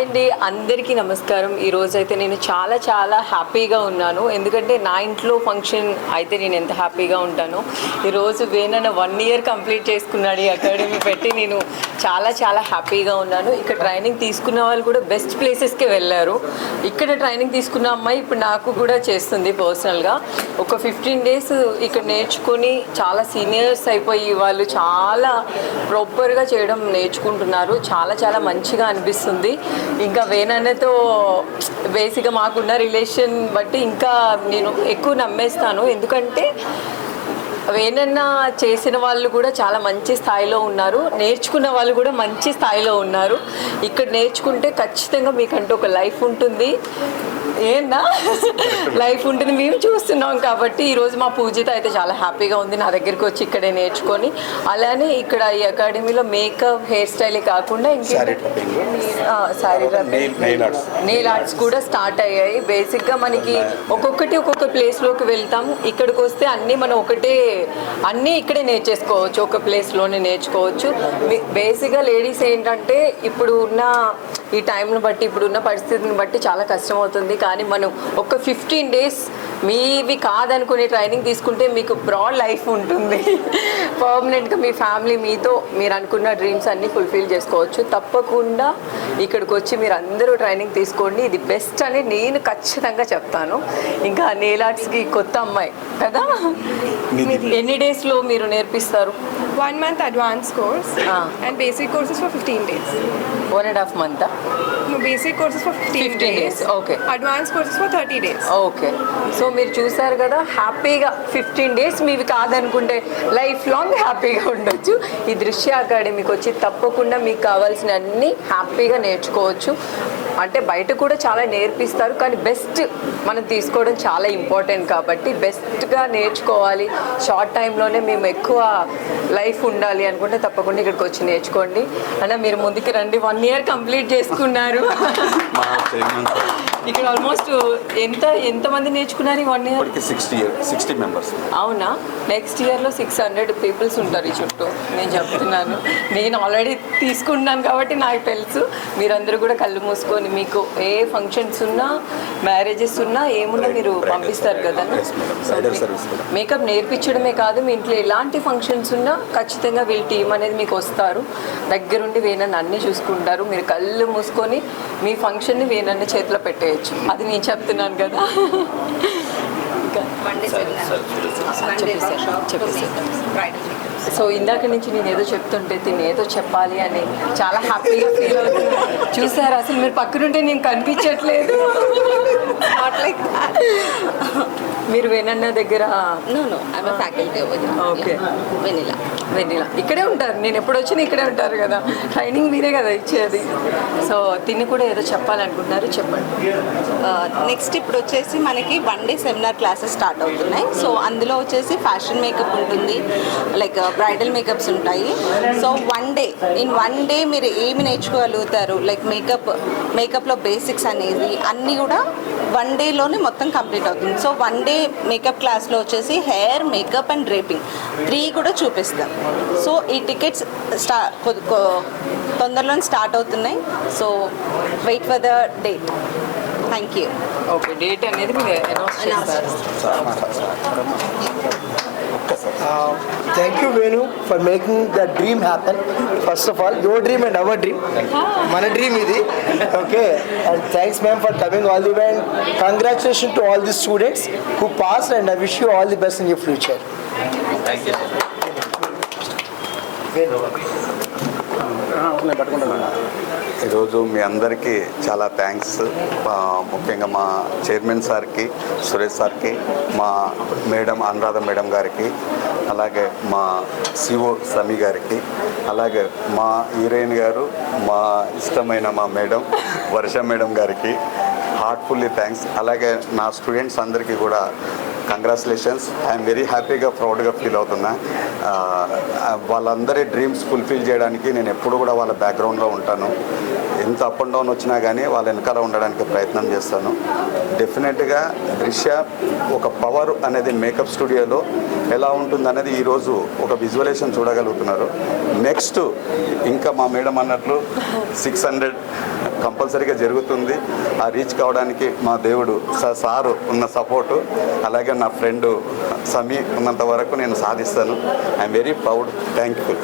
Hi అండి, అందరికీ నమస్కారం. ఈరోజు అయితే నేను చాలా హ్యాపీగా ఉన్నాను. ఎందుకంటే నా ఇంట్లో ఫంక్షన్ అయితే నేను ఎంత హ్యాపీగా ఉంటానో, ఈరోజు వేనన్న 1 year కంప్లీట్ చేసుకున్నాడు ఈ అకాడమీ పెట్టి. నేను చాలా హ్యాపీగా ఉన్నాను. ఇక్కడ ట్రైనింగ్ తీసుకున్న వాళ్ళు కూడా బెస్ట్ ప్లేసెస్కే వెళ్ళారు. ఇక్కడ ట్రైనింగ్ తీసుకున్న అమ్మాయి ఇప్పుడు నాకు కూడా చేస్తుంది పర్సనల్గా. ఒక 15 days ఇక్కడ నేర్చుకొని చాలా సీనియర్స్ అయిపోయి వాళ్ళు చాలా ప్రాపర్గా చేయడం నేర్చుకుంటున్నారు. చాలా మంచిగా అనిపిస్తుంది. ఇంకా వేనన్నతో బేసిక్గా మాకున్న రిలేషన్ బట్టి ఇంకా నేను ఎక్కువ నమ్మేస్తాను. ఎందుకంటే వేనన్న చేసిన వాళ్ళు కూడా చాలా మంచి స్థాయిలో ఉన్నారు, నేర్చుకున్న వాళ్ళు కూడా మంచి స్థాయిలో ఉన్నారు. ఇక్కడ నేర్చుకుంటే ఖచ్చితంగా మీకంటూ ఒక లైఫ్ ఉంటుంది. ఏందా లైఫ్ ఉంటుంది, మేము చూస్తున్నాం. కాబట్టి ఈరోజు మా పూజిత అయితే చాలా హ్యాపీగా ఉంది నా దగ్గరికి వచ్చి ఇక్కడే నేర్చుకొని. అలానే ఇక్కడ ఈ అకాడమీలో మేకప్, హెయిర్ స్టైలే కాకుండా నెయిల్ ఆర్ట్స్ కూడా స్టార్ట్ అయ్యాయి. బేసిక్గా మనకి ఒక్కొక్క ప్లేస్లోకి వెళ్తాము. ఇక్కడికి వస్తే అన్నీ మనం అన్నీ ఇక్కడే నేర్చేసుకోవచ్చు, ఒక ప్లేస్లోనే నేర్చుకోవచ్చు. బేసిక్గా లేడీస్ ఏంటంటే ఇప్పుడు ఉన్న ఈ టైంను బట్టి, ఇప్పుడున్న పరిస్థితిని బట్టి చాలా కష్టం అవుతుంది. కానీ మనం ఒక 15 days మీవి కాదనుకునే ట్రైనింగ్ తీసుకుంటే మీకు బ్రాడ్ లైఫ్ ఉంటుంది. పర్మనెంట్గా మీ ఫ్యామిలీ మీతో మీరు అనుకున్న డ్రీమ్స్ అన్నీ ఫుల్ఫిల్ చేసుకోవచ్చు. తప్పకుండా ఇక్కడికి వచ్చి మీరు అందరూ ట్రైనింగ్ తీసుకోండి. ఇది బెస్ట్ అని నేను ఖచ్చితంగా చెప్తాను. ఇంకా నెయిల్ ఆర్ట్స్కి కొత్త అమ్మాయి కదా, ఎన్ని డేస్లో మీరు నేర్పిస్తారు? 1 month advanced course and basic courses for 15 days. 1.5 month? No, basic courses for 15 days. Okay. Advanced courses for 30 days. Okay. So మీరు చూసారు కదా, హ్యాపీగా 15 days మీవి కాదనుకుంటే లైఫ్ లాంగ్ హ్యాపీగా ఉండొచ్చు. ఈ దృశ్య అకాడమీకి వచ్చి తప్పకుండా మీకు కావాల్సిన అన్నీ హ్యాపీగా నేర్చుకోవచ్చు. అంటే బయట కూడా చాలా నేర్పిస్తారు, కానీ బెస్ట్ మనం తీసుకోవడం చాలా ఇంపార్టెంట్. కాబట్టి బెస్ట్గా నేర్చుకోవాలి, షార్ట్ టైంలోనే మేము ఎక్కువ లైఫ్ ఉండాలి అనుకుంటే తప్పకుండా ఇక్కడికి వచ్చి నేర్చుకోండి. అన్న మీరు ముందుకు రండి. 1 year కంప్లీట్ చేసుకున్నారు. ఇక్కడ ఆల్మోస్ట్ ఎంతమంది నేర్చుకున్నారు 1 year? 60 members. అవునా? నెక్స్ట్ ఇయర్లో 600 పీపుల్స్ ఉంటారు ఈ చుట్టూ. నేను చెప్తున్నాను, నేను ఆల్రెడీ తీసుకున్నాను కాబట్టి నాకు తెలుసు. మీరందరూ కూడా కళ్ళు మూసుకొని మీకు ఏ ఫంక్షన్స్ ఉన్నా, మ్యారేజెస్ ఉన్నా, ఏమున్నా మీరు పంపిస్తారు కదా. మేకప్ నేర్పించడమే కాదు, మీ ఇంట్లో ఎలాంటి ఫంక్షన్స్ ఉన్నా ఖచ్చితంగా వీళ్ళ టీం అనేది మీకు వస్తారు. దగ్గరుండి వేనన్న అన్నీ చూసుకుంటారు. మీరు కళ్ళు మూసుకొని మీ ఫంక్షన్ని వేనన్న చేతిలో పెట్టేయచ్చు. అది నేను చెప్తున్నాను కదా. సో ఇందాక నుంచి నేను ఏదో చెప్తుంటే తిని ఏదో చెప్పాలి అని చాలా హ్యాపీగా ఫీల్ అవుతుంది. చూసారు, అసలు మీరు పక్కనుంటే నేను కనిపించట్లేదు. మీరు వేనన్న దగ్గర ఓకే వెన్నెల ఇక్కడే ఉంటారు. నేను ఎప్పుడు వచ్చినా ఇక్కడే ఉంటారు కదా, ట్రైనింగ్ మీరే కదా ఇచ్చేది. సో తిని కూడా ఏదో చెప్పాలనుకుంటున్నారు, చెప్పండి. నెక్స్ట్ ఇప్పుడు వచ్చేసి మనకి 1 day సెమినార్ క్లాసెస్ స్టార్ట్ అవుతున్నాయి. సో అందులో వచ్చేసి ఫ్యాషన్ మేకప్ ఉంటుంది, లైక్ బ్రైడల్ మేకప్స్ ఉంటాయి. సో 1 day మీరు ఏమి నేర్చుకోగలుగుతారు, లైక్ మేకప్లో బేసిక్స్ అనేది అన్నీ కూడా 1 dayలోనే మొత్తం కంప్లీట్ అవుతుంది. సో 1 day మేకప్ క్లాస్లో వచ్చేసి హెయిర్, మేకప్ అండ్ డ్రేపింగ్ 3 కూడా చూపిస్తాం. సో ఈ టికెట్స్ తొందరలోనే స్టార్ట్ అవుతున్నాయి. So wait for the date. Thank you. Okay, date అనేది మీరు అనౌన్స్ చేస్తారు. Thank you, Venu, for making the dream happen. First of all, your dream and our dream. Mana dream idi. Okay. And thanks, ma'am, for coming all the way. And congratulations to all the students who passed, and I wish you all the best in your future. Thank you. ఈరోజు మీ అందరికీ చాలా thanks. ముఖ్యంగా మా chairman సార్కి, సురేష్ సార్కి, మా madam Anuradha madam గారికి, అలాగే మా సిఓ సమీ గారికి, అలాగే మా హీరోయిన్ గారు, మా ఇష్టమైన మా మేడం వర్ష మేడం గారికి హార్ట్ఫుల్లీ థ్యాంక్స్. అలాగే నా స్టూడెంట్స్ అందరికీ కూడా కంగ్రాచులేషన్స్. ఐఎమ్ వెరీ హ్యాపీగా, ప్రౌడ్గా ఫీల్ అవుతున్నా. వాళ్ళందరి డ్రీమ్స్ ఫుల్ఫిల్ చేయడానికి నేను ఎప్పుడు కూడా వాళ్ళ బ్యాక్గ్రౌండ్లో ఉంటాను. ఎంత అప్ అండ్ డౌన్ వచ్చినా కానీ వాళ్ళ వెనకాల ఉండడానికి ప్రయత్నం చేస్తాను. డెఫినెట్గా దృశ్య ఒక పవర్ అనేది మేకప్ స్టూడియోలో ఎలా ఉంటుంది అనేది ఈరోజు ఒక విజువలేషన్ చూడగలుగుతున్నారు. నెక్స్ట్ ఇంకా మా మేడం అన్నట్లు 600 కంపల్సరీగా జరుగుతుంది. ఆ రీచ్ కావడానికి మా దేవుడు సారు ఉన్న సపోర్టు, అలాగే నా ఫ్రెండ్ సమీ ఉన్నంత వరకు నేను సాధిస్తాను. I'm very proud, thankful.